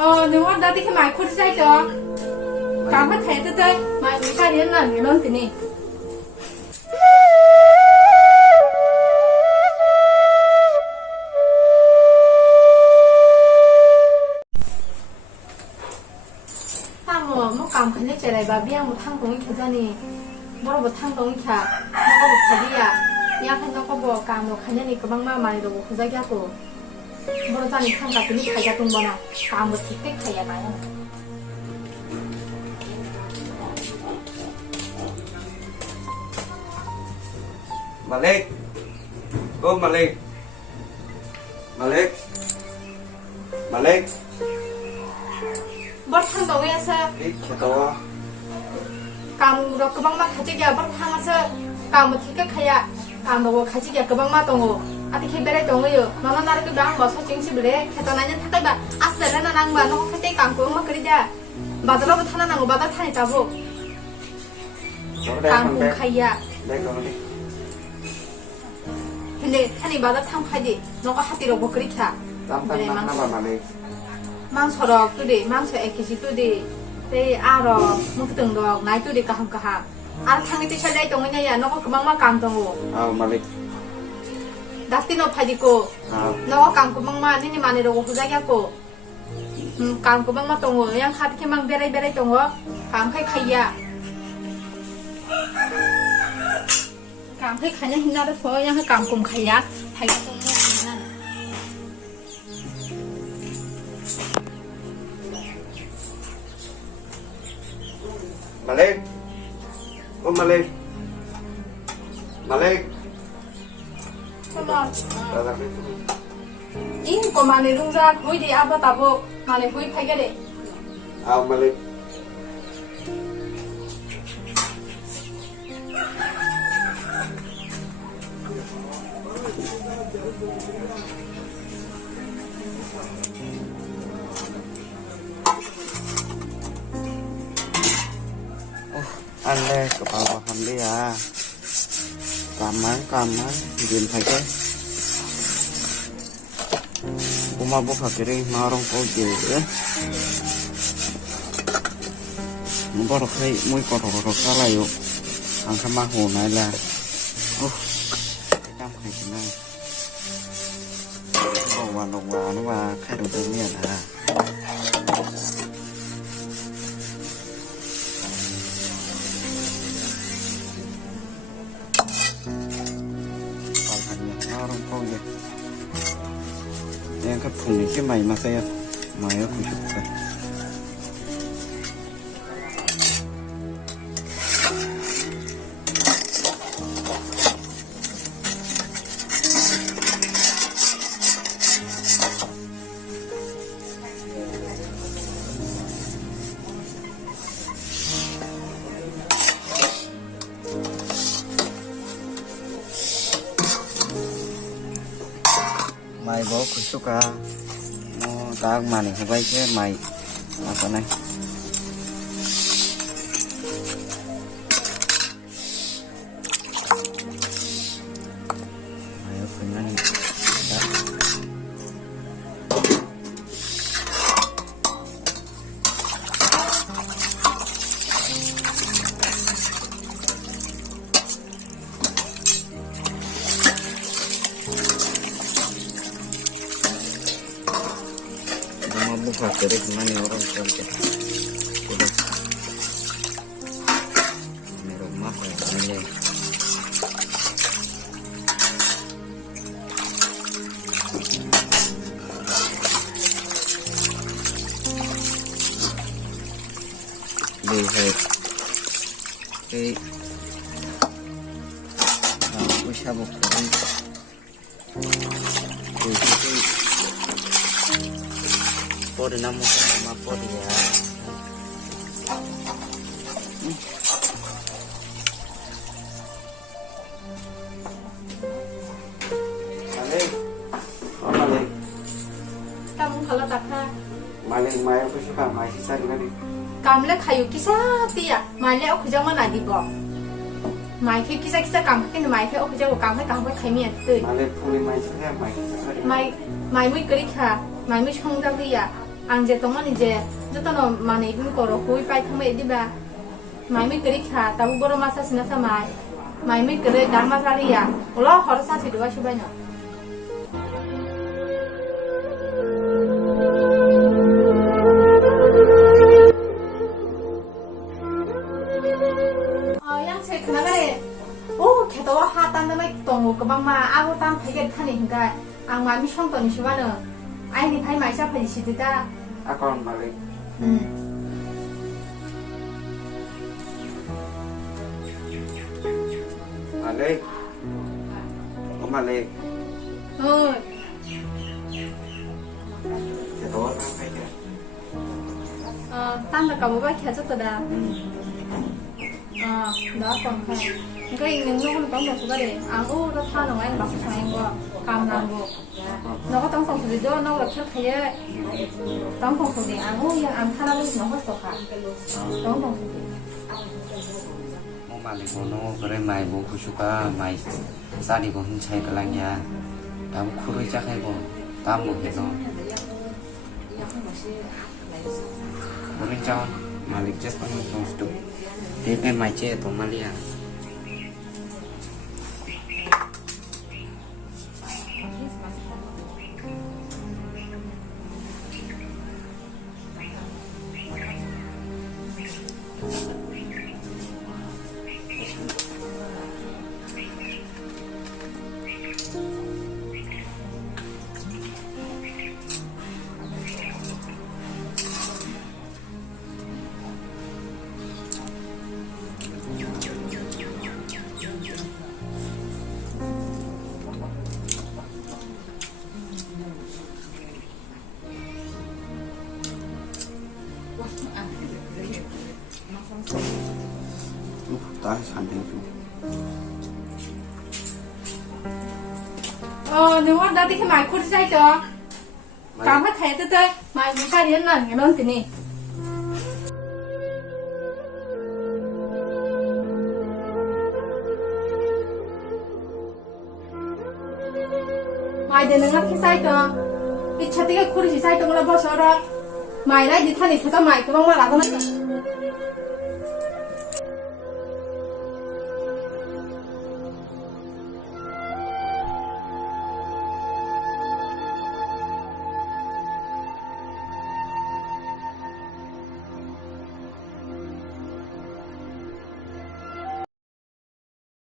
nếu mà đã thì cái máy khôi sai cho cảm thấy thế thôi máy sai đến là người lớn thì nè 뭐 감 근데 제가 바비야 뭐 탕동이 계산이 뭐로 뭐 탕동이 캬 뭐가 뭐 다리야 야 한정 거뭐 감뭐 간연히 그방마 많이 도고 그자기 하고 뭐로 자니 탕 같으니 가야 동거나 감뭐 틱틱 가야 나요 Malik, cô Malik, Malik, Malik, 뭐 탕동이어서 đi cho tôi. 감으로 그방마 가지기야 뭐 탕어서 감뭐 틱틱 가야 감뭐 가지기야 그방마 동고 아티케 베레 동어요 너는 나를 그방 뭐 소칭시를 해 캐터나는 타다가 아스레나 낭바 너 그때 감고 뭐 그러자 바다로 타나나고 바다 타니 잡고 Nó đây con 감고 bé, 가야 đây con đi. 근데 타니 바다 탕파지 너가 하디로 뭐 그렇게 Tắm tắm tắm nó vào mà đi. 망설어 뚜디 망설 애기지 뚜디 내 알아 뭐 그런 거 나이 뚜디 까함 알아 탕이 뛰셔야 동원이야 야 너가 그만만 감동고 Malik, 낙디 너 파지고 너가 감 그만만 니니 만이라고 그자기하고 감 그만만 동고 그냥 카드키만 베레 동고 감 칼칼이야 감 칼칼이야 힘나를 더 그냥 감 곰칼이야 발가 동고 그냥 Malik, cô Malik, Malik, 그만 ra đi. 잉 꼬마네 동자 거기 아빠 따보 만에 거기 팔게래 Malik, ăn đây cái bao vào hầm đi à, cảm mán, điền phải cái, bố mà bố phải cái đi, mà rong câu gì nữa, muốn bao được hay, muốn có đồ cá lại rồi, ăn khăm ma hồ này là, cái cam hay thế này, đồng vào nó và khai đầu tư miền à. Yang cái phùng này cái mày mà xe mày ở khu vực này mày bố khu xúc à nó ta mà này phải bay cái mày ở chỗ này mày ở phần này buka dari mana orang kerja udah ini rumah ya ini lihat aku sabuk ini Pode namorar uma pode Malik, Malik. Kamu kalau tak Malik, Maya aku suka Maya sisa gini. Kamu le kayu kisah tiya, Maya aku jangan nadi go. Maya kisah kamu kan Maya aku jangan kamu kami itu. Malik, puli Maya sisa Maya sisa. Maya mui kerja, Maya mui chong dah dia. 앙제 동안 이제 저도 많이 입은 거로 고이 빠이 통에 이디바 마이미 그리 카 따부 보러 마사 지나사 마이미 그래 남마살이야 올라 허러 사지 누가 슈바냐 양세 그나가래 오 개도와 하단다면 동호 그방마 아고 땀 되게 타니까 ang 마미 성도니 슈바는 아이니 파이 마이샤 파지 시드다 Akon balik. Balik. Balik. 어 Ito na kaya. 땀을 까보바 켜졌다 나 còn cái những lúc nó có một cái ăn uống nó tha nó anh bác sĩ anh qua cam làm bộ nó có tấm phòng xử lý nó là trước thấy tấm phòng xử lý ăn uống nhưng ăn tha nó nó hết sạch tấm phòng xử lý Mo balik mo no kare mai bo kusuka mai sadi ko hunchai kalangya. Tam khuru chakai bo tam mo hedo. Boleh cawan malik just pang stu. Dia mai che to malia. Ta sản thành chú. nếu mà đã thì cái máy khuất dây cho cảm thấy thế tới máy bị cái đến lần cái đơn thì nè máy đến nó cái dây cho cái chặt cái khuất dây cho nó bao giờ đó máy này thì thay thì cái máy cái bông mà làm nó